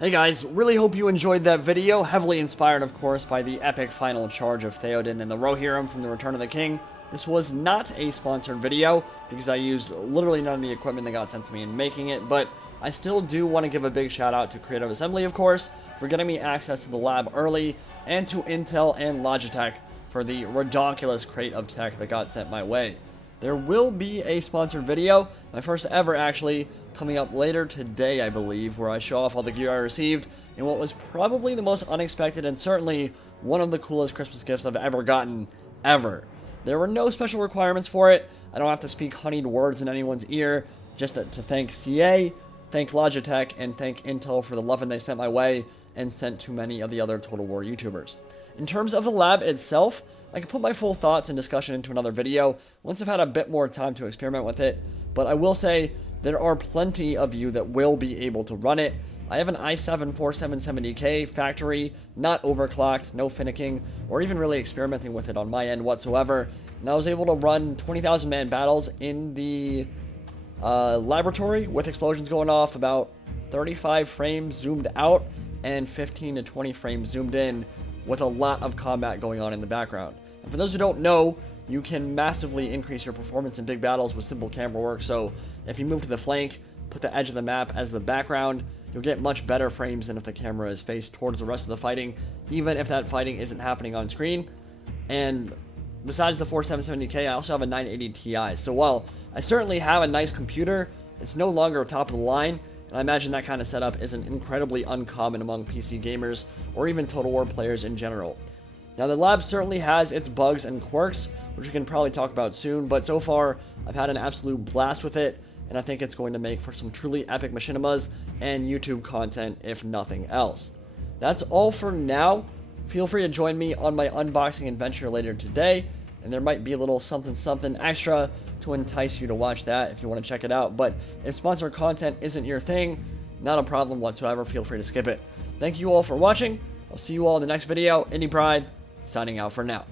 Hey guys, really hope you enjoyed that video, heavily inspired of course by the epic final charge of Theoden and the Rohirrim from the Return of the King. This was not a sponsored video, because I used literally none of the equipment that got sent to me in making it, but I still do want to give a big shout out to Creative Assembly of course, for getting me access to the lab early, and to Intel and Logitech for the ridiculous crate of tech that got sent my way. There will be a sponsored video, my first ever actually, coming up later today I believe, where I show off all the gear I received in what was probably the most unexpected and certainly one of the coolest Christmas gifts I've ever gotten, ever. There were no special requirements for it, I don't have to speak honeyed words in anyone's ear, just to thank CA, thank Logitech, and thank Intel for the loving they sent my way, and sent to many of the other Total War YouTubers. In terms of the lab itself, I can put my full thoughts and discussion into another video once I've had a bit more time to experiment with it, but I will say there are plenty of you that will be able to run it. I have an i7-4770K factory, not overclocked, no finicking, or even really experimenting with it on my end whatsoever, and I was able to run 20,000 man battles in the laboratory with explosions going off, about 35 frames zoomed out and 15 to 20 frames zoomed in, with a lot of combat going on in the background. And for those who don't know, you can massively increase your performance in big battles with simple camera work, so if you move to the flank, put the edge of the map as the background, you'll get much better frames than if the camera is faced towards the rest of the fighting, even if that fighting isn't happening on screen. And besides the 4770K, I also have a 980 Ti, so while I certainly have a nice computer, it's no longer top of the line, and I imagine that kind of setup isn't incredibly uncommon among PC gamers, or even Total War players in general. Now the lab certainly has its bugs and quirks, which we can probably talk about soon, but so far, I've had an absolute blast with it, and I think it's going to make for some truly epic machinimas and YouTube content, if nothing else. That's all for now. Feel free to join me on my unboxing adventure later today, and there might be a little something extra to entice you to watch that if you want to check it out, but if sponsored content isn't your thing, not a problem whatsoever, feel free to skip it. Thank you all for watching, I'll see you all in the next video. Indie Pride, signing out for now.